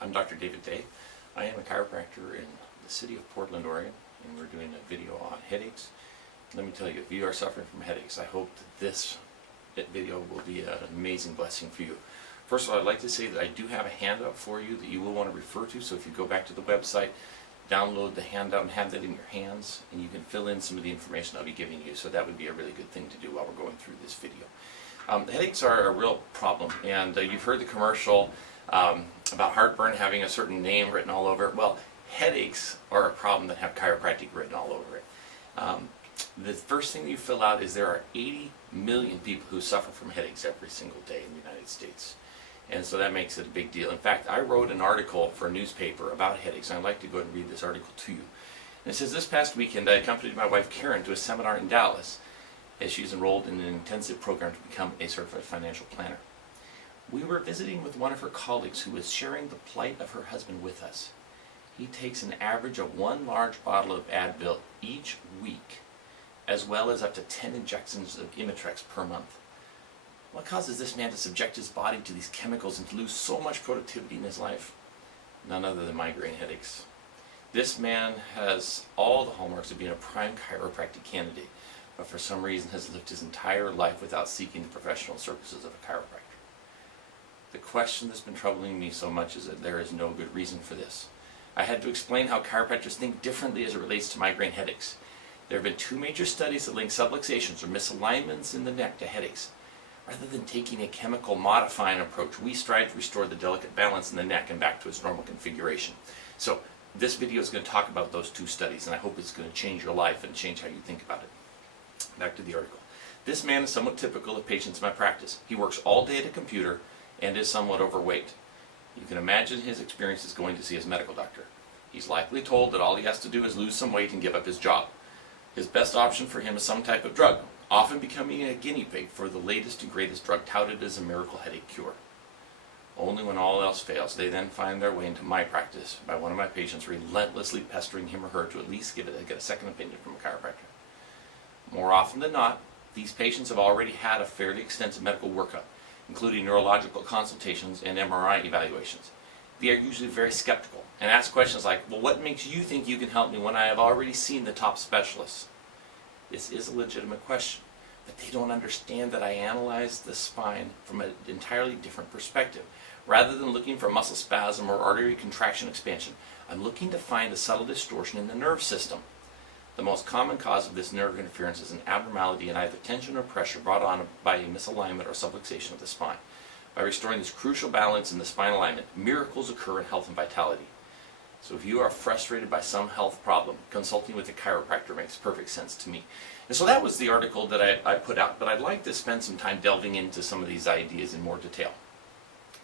I'm Dr. David Day. I am a chiropractor in the city of Portland, Oregon, and we're doing a video on headaches. Let me tell you, if you are suffering from headaches, I hope that this video will be an amazing blessing for you. First of all, I'd like to say that I do have a handout for you that you will want to refer to, so if you go back to the website, download the handout and have that in your hands, and you can fill in some of the information I'll be giving you, so that would be a really good thing to do while we're going through this video. Headaches are a real problem, and you've heard the commercial about heartburn having a certain name written all over it. Well, headaches are a problem that have chiropractic written all over it. The first thing you fill out is there are 80 million people who suffer from headaches every single day in the United States. And so that makes it a big deal. In fact, I wrote an article for a newspaper about headaches, and I'd like to go ahead and read this article to you. And it says, this past weekend I accompanied my wife Karen to a seminar in Dallas as she's enrolled in an intensive program to become a certified financial planner. We were visiting with one of her colleagues who was sharing the plight of her husband with us. He takes an average of 1 large bottle of Advil each week, as well as up to 10 injections of Imitrex per month. What causes this man to subject his body to these chemicals and to lose so much productivity in his life? None other than migraine headaches. This man has all the hallmarks of being a prime chiropractic candidate, but for some reason has lived his entire life without seeking the professional services of a chiropractor. The question that's been troubling me so much is that there is no good reason for this. I had to explain how chiropractors think differently as it relates to migraine headaches. There have been 2 major studies that link subluxations or misalignments in the neck to headaches. Rather than taking a chemical modifying approach, we strive to restore the delicate balance in the neck and back to its normal configuration. So this video is going to talk about those 2 studies, and I hope it's going to change your life and change how you think about it. Back to the article. This man is somewhat typical of patients in my practice. He works all day at a computer and is somewhat overweight. You can imagine his experience is going to see his medical doctor. He's likely told that all he has to do is lose some weight and give up his job. His best option for him is some type of drug, often becoming a guinea pig for the latest and greatest drug touted as a miracle headache cure. Only when all else fails, they then find their way into my practice by one of my patients relentlessly pestering him or her to at least get a second opinion from a chiropractor. More often than not, these patients have already had a fairly extensive medical workup, including neurological consultations and MRI evaluations. They are usually very skeptical and ask questions like, well, what makes you think you can help me when I have already seen the top specialists? This is a legitimate question, but they don't understand that I analyze the spine from an entirely different perspective. Rather than looking for muscle spasm or artery contraction expansion, I'm looking to find a subtle distortion in the nerve system. The most common cause of this nerve interference is an abnormality in either tension or pressure brought on by a misalignment or subluxation of the spine. By restoring this crucial balance in the spine alignment, miracles occur in health and vitality. So if you are frustrated by some health problem, consulting with a chiropractor makes perfect sense to me. And so that was the article that I put out, but I'd like to spend some time delving into some of these ideas in more detail.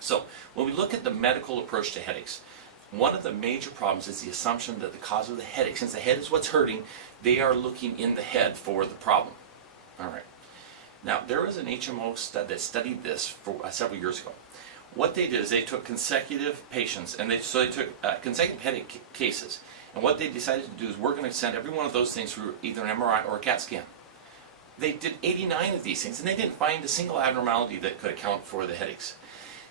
So when we look at the medical approach to headaches, one of the major problems is the assumption that the cause of the headache, since the head is what's hurting, they are looking in the head for the problem. All right. Now, there was an HMO study that studied this for several years ago. What they did is they took consecutive patients, and they took consecutive headache cases. And what they decided to do is we're going to send every one of those things through either an MRI or a CAT scan. They did 89 of these things, and they didn't find a single abnormality that could account for the headaches.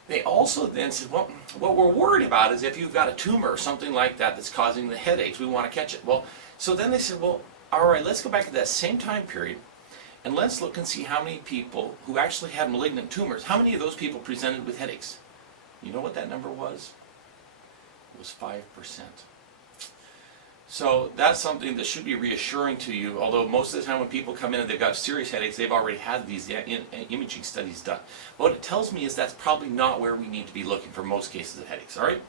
They also then said, well, what we're worried about is if you've got a tumor or something like that that's causing the headaches, we want to catch it. Well, so then they said, well, all right, let's go back to that same time period, and let's look and see how many people who actually had malignant tumors, how many of those people presented with headaches. You know what that number was? It was 5%. So that's something that should be reassuring to you, although most of the time when people come in and they've got serious headaches, they've already had these imaging studies done. But what it tells me is that's probably not where we need to be looking for most cases of headaches, all right?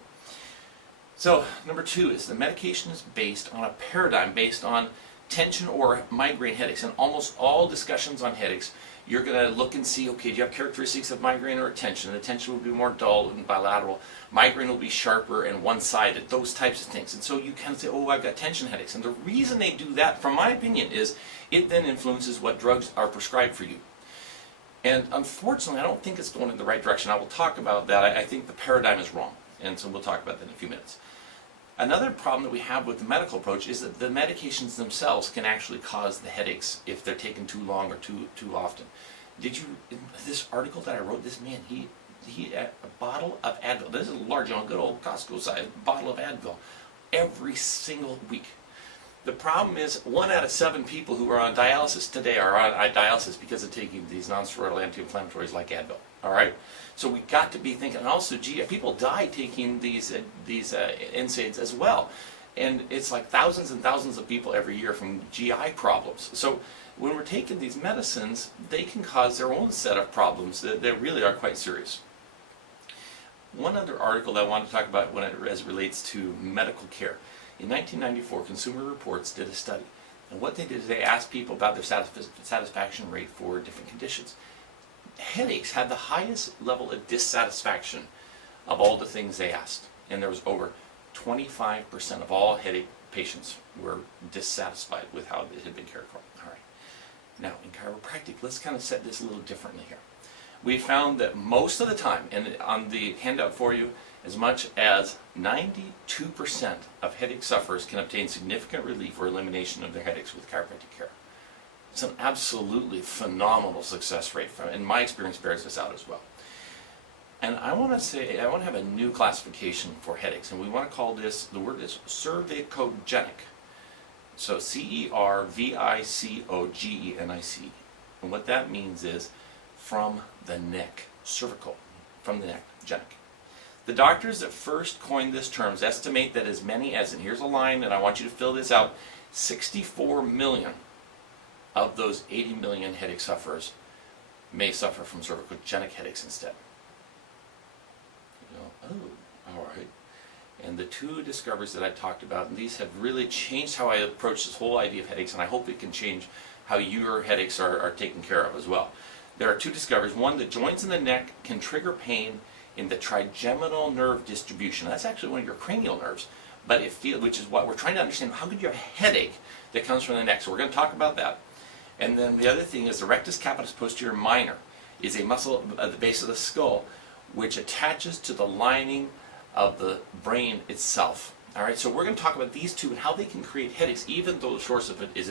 So number 2 is the medication is based on a paradigm based on tension or migraine headaches. And almost all discussions on headaches, you're going to look and see, okay, do you have characteristics of migraine or tension? The tension will be more dull and bilateral. Migraine will be sharper and one-sided, those types of things. And so you kind of say, oh, I've got tension headaches. And the reason they do that, from my opinion, is it then influences what drugs are prescribed for you. And unfortunately, I don't think it's going in the right direction. I will talk about that. I think the paradigm is wrong. And so we'll talk about that in a few minutes. Another problem that we have with the medical approach is that the medications themselves can actually cause the headaches if they're taken too long or too often. Did you, in this article that I wrote, this man, he ate a bottle of Advil. This is a large, good old Costco size bottle of Advil every single week. The problem is 1 out of 7 people who are on dialysis today are on dialysis because of taking these non-steroidal anti-inflammatories like Advil. All right, so we got to be thinking. And also, people die taking these NSAIDs as well, and it's like thousands and thousands of people every year from GI problems. So when we're taking these medicines, they can cause their own set of problems that really are quite serious. One other article that I want to talk about as it relates to medical care. In 1994, Consumer Reports did a study. And what they did is they asked people about their satisfaction rate for different conditions. Headaches had the highest level of dissatisfaction of all the things they asked. And there was over 25% of all headache patients were dissatisfied with how it had been cared for. All right. Now, in chiropractic, let's kind of set this a little differently here. We found that most of the time, and on the handout for you, as much as 92% of headache sufferers can obtain significant relief or elimination of their headaches with chiropractic care. It's an absolutely phenomenal success rate, and my experience bears this out as well. And I want to have a new classification for headaches, and we want to call this, the word is cervicogenic. So C-E-R-V-I-C-O-G-E-N-I-C. And what that means is from the neck, cervical, from the neck, genic. The doctors that first coined this term estimate that as many as, and here's a line, and I want you to fill this out, 64 million of those 80 million headache sufferers may suffer from cervicogenic headaches instead. You go, oh, all right. And the 2 discoveries that I talked about, and these have really changed how I approach this whole idea of headaches, and I hope it can change how your headaches are taken care of as well. There are 2 discoveries. One, the joints in the neck can trigger pain in the trigeminal nerve distribution. That's actually one of your cranial nerves, but which is what we're trying to understand. How could you have a headache that comes from the neck? So we're going to talk about that. And then the other thing is the rectus capitis posterior minor is a muscle at the base of the skull which attaches to the lining of the brain itself. All right, so we're going to talk about these 2 and how they can create headaches, even though the source of it is